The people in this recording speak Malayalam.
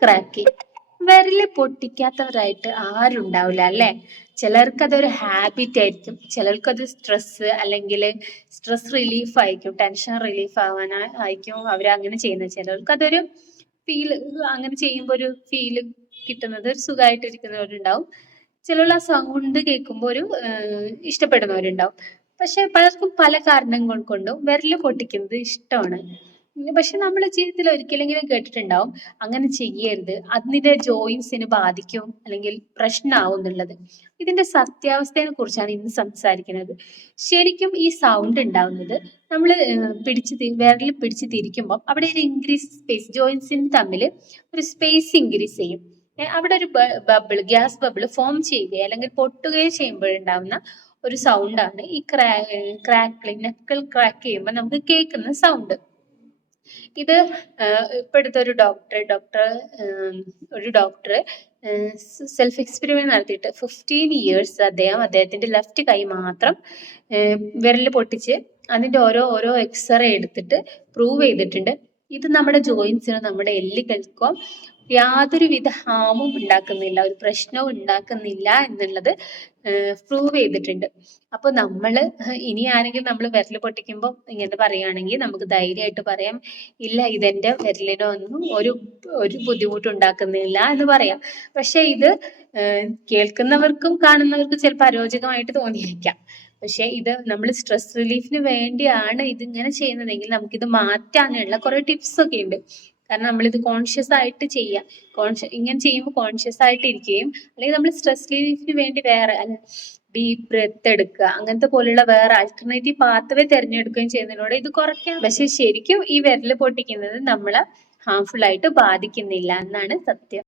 ക്രാക്കിംഗ് വിരൽ പൊട്ടിക്കാത്തവരായിട്ട് ആരും ഉണ്ടാവില്ല അല്ലെ? ചിലർക്ക് അതൊരു ഹാബിറ്റ് ആയിരിക്കും. ചിലർക്ക് അത് സ്ട്രെസ് അല്ലെങ്കിൽ സ്ട്രെസ് റിലീഫ് ആയിരിക്കും ടെൻഷൻ റിലീഫ് ആവാൻ ആയിരിക്കും അവർ അങ്ങനെ ചെയ്യുന്നത്. ചിലർക്ക് അതൊരു ഫീൽ അങ്ങനെ ചെയ്യുമ്പോൾ ഒരു ഫീൽ കിട്ടുന്നത് ഒരു സുഖമായിട്ടിരിക്കുന്നവരുണ്ടാവും ചിലർ ആ സൗണ്ട് കേൾക്കുമ്പോൾ ഒരു ഇഷ്ടപ്പെടുന്നവരുണ്ടാവും. പക്ഷെ പലർക്കും പല കാരണങ്ങൾ കൊണ്ടും വിരൽ പൊട്ടിക്കുന്നത് ഇഷ്ടമാണ്. പക്ഷെ നമ്മളെ ജീവിതത്തിൽ ഒരിക്കലെങ്കിലും കേട്ടിട്ടുണ്ടാവും അങ്ങനെ ചെയ്യരുത്. അതിന്റെ ജോയിൻസിന് ബാധിക്കും അല്ലെങ്കിൽ പ്രശ്നമാവും എന്നുള്ളത്. ഇതിന്റെ സത്യാവസ്ഥയെ കുറിച്ചാണ് ഇന്ന് സംസാരിക്കുന്നത്. ശരിക്കും ഈ സൗണ്ട് ഉണ്ടാവുന്നത് നമ്മൾ പിടിച്ച് വിരൽ പിടിച്ച് തിരിക്കുമ്പോൾ അവിടെ ഒരു ഇൻക്രീസ് സ്പേസ് ജോയിൻസിന് തമ്മിൽ ഒരു സ്പേസ് ഇൻക്രീസ് ചെയ്യും. അവിടെ ഒരു ബബിൾ ഗ്യാസ് ബബിൾ ഫോം ചെയ്യുകയോ അല്ലെങ്കിൽ പൊട്ടുകയോ ചെയ്യുമ്പോഴുണ്ടാവുന്ന ഒരു സൗണ്ടാണ് ഈ ക്രാ ക്രാക്കിൾ നക്കൽ ക്രാക്ക് ചെയ്യുമ്പോൾ നമുക്ക് കേൾക്കുന്ന സൗണ്ട് ഇത് ഇപ്പോഴത്തെ ഒരു ഡോക്ടറെ ഡോക്ടർ ഒരു ഡോക്ടർ സെൽഫ് എക്സ്പെരിമെന്റ് നടത്തിയിട്ട് ഫിഫ്റ്റീൻ ഇയേഴ്സ് അദ്ദേഹം അദ്ദേഹത്തിന്റെ ലെഫ്റ്റ് കൈ മാത്രം വിരൽ പൊട്ടിച്ച് അതിന്റെ ഓരോ ഓരോ എക്സ്റേ എടുത്തിട്ട് പ്രൂവ് ചെയ്തിട്ടുണ്ട്. ഇത് നമ്മുടെ ജോയിൻസിനോ നമ്മുടെ എല്ലുകൾക്കോ യാതൊരുവിധ ഹാമും ഉണ്ടാക്കുന്നില്ല ഒരു പ്രശ്നവും ഉണ്ടാക്കുന്നില്ല എന്നുള്ളത് പ്രൂവ് ചെയ്തിട്ടുണ്ട്. അപ്പൊ നമ്മൾ ഇനി ആരെങ്കിലും നമ്മൾ വിരൽ പൊട്ടിക്കുമ്പോൾ ഇങ്ങനെ പറയുകയാണെങ്കിൽ നമുക്ക് ധൈര്യമായിട്ട് പറയാം ഇല്ല ഇതെന്റെ വിരലിനൊന്നും ഒരു ഒരു ബുദ്ധിമുട്ട് ഉണ്ടാക്കുന്നില്ല എന്ന് പറയാം. പക്ഷെ ഇത് കേൾക്കുന്നവർക്കും കാണുന്നവർക്കും ചിലപ്പോൾ അരോചകമായിട്ട് തോന്നിയേക്കാം. പക്ഷെ ഇത് നമ്മൾ സ്ട്രെസ് റിലീഫിന് വേണ്ടിയാണ് ഇതിങ്ങനെ ചെയ്യുന്നതെങ്കിൽ നമുക്കിത് മാറ്റാനുള്ള കുറെ ടിപ്സ് ഒക്കെ ഉണ്ട്. കാരണം നമ്മൾ ഇത് കോൺഷ്യസ് ആയിട്ട് ചെയ്യാം. കോൺഷ്യ ഇങ്ങനെ ചെയ്യുമ്പോൾ കോൺഷ്യസ് ആയിട്ട് ഇരിക്കുകയും അല്ലെങ്കിൽ നമ്മൾ സ്ട്രെസ് റിലീഫിന് വേണ്ടി വേറെ ഡീപ് ബ്രെത്ത് എടുക്കുക അങ്ങനത്തെ പോലുള്ള വേറെ ആൾട്ടർനേറ്റീവ് പാത്തവേ തിരഞ്ഞെടുക്കുകയും ചെയ്യുന്നതിലൂടെ ഇത് കുറയ്ക്കാം. പക്ഷെ ശരിക്കും ഈ വിരൽ പൊട്ടിക്കുന്നത് നമ്മളെ ഹാംഫുൾ ആയിട്ട് ബാധിക്കുന്നില്ല എന്നാണ് സത്യം.